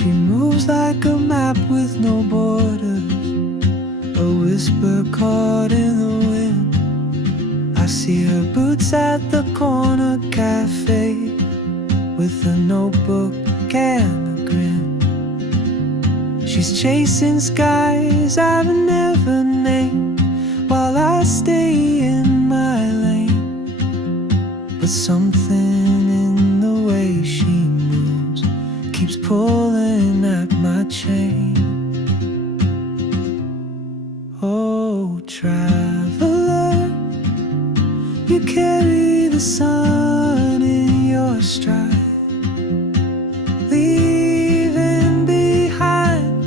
She moves like a map with no borders, a whisper caught in the wind. I see her boots at the corner cafe, with a notebook and a grin. She's chasing skies I've never named, while I stay in my lane. But something in the way she moves keeps pulling at my chain. Oh, traveler, you carry the sun in your stride, leaving behind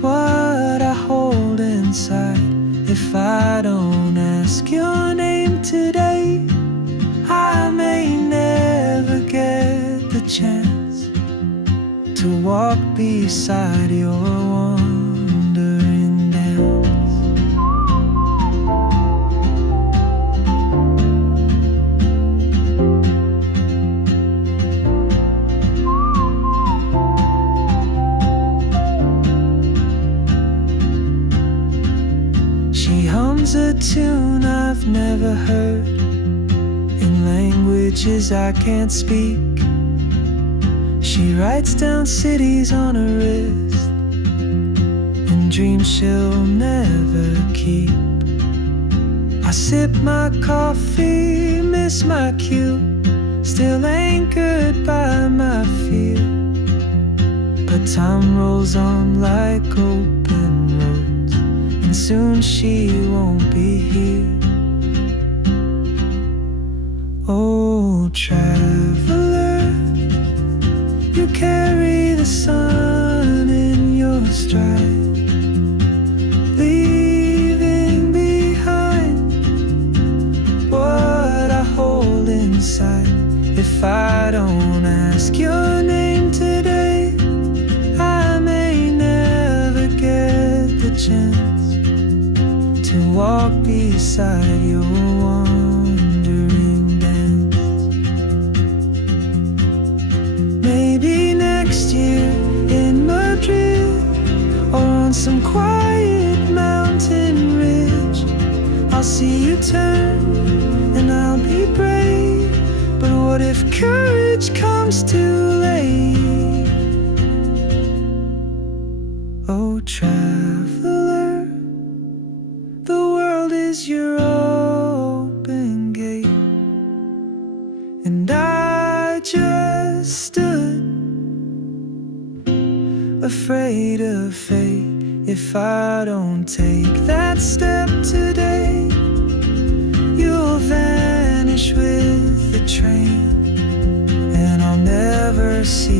what I hold inside. If I don't ask your name today, I may never get the chance to walk beside your wandering dance. She hums a tune I've never heard, in languages I can't speak. She writes down cities on her wrist, and dreams she'll never keep. I sip my coffee, miss my cue, still anchored by my fear. But time rolls on like open roads, and soon she won't be here. Oh, traveler, you carry the sun in your stride, leaving behind what I hold inside. If I don't ask your name today, I may never get the chance to walk beside your wandering dance. Maybe next year in Madrid, or on some quiet mountain ridge, I'll see you turn and I'll be brave. But what if courage comes too late? Oh, traveler, the world is your open gate, and I just stood afraid of fate. If I don't take that step today, you'll vanish with the train, and I'll never see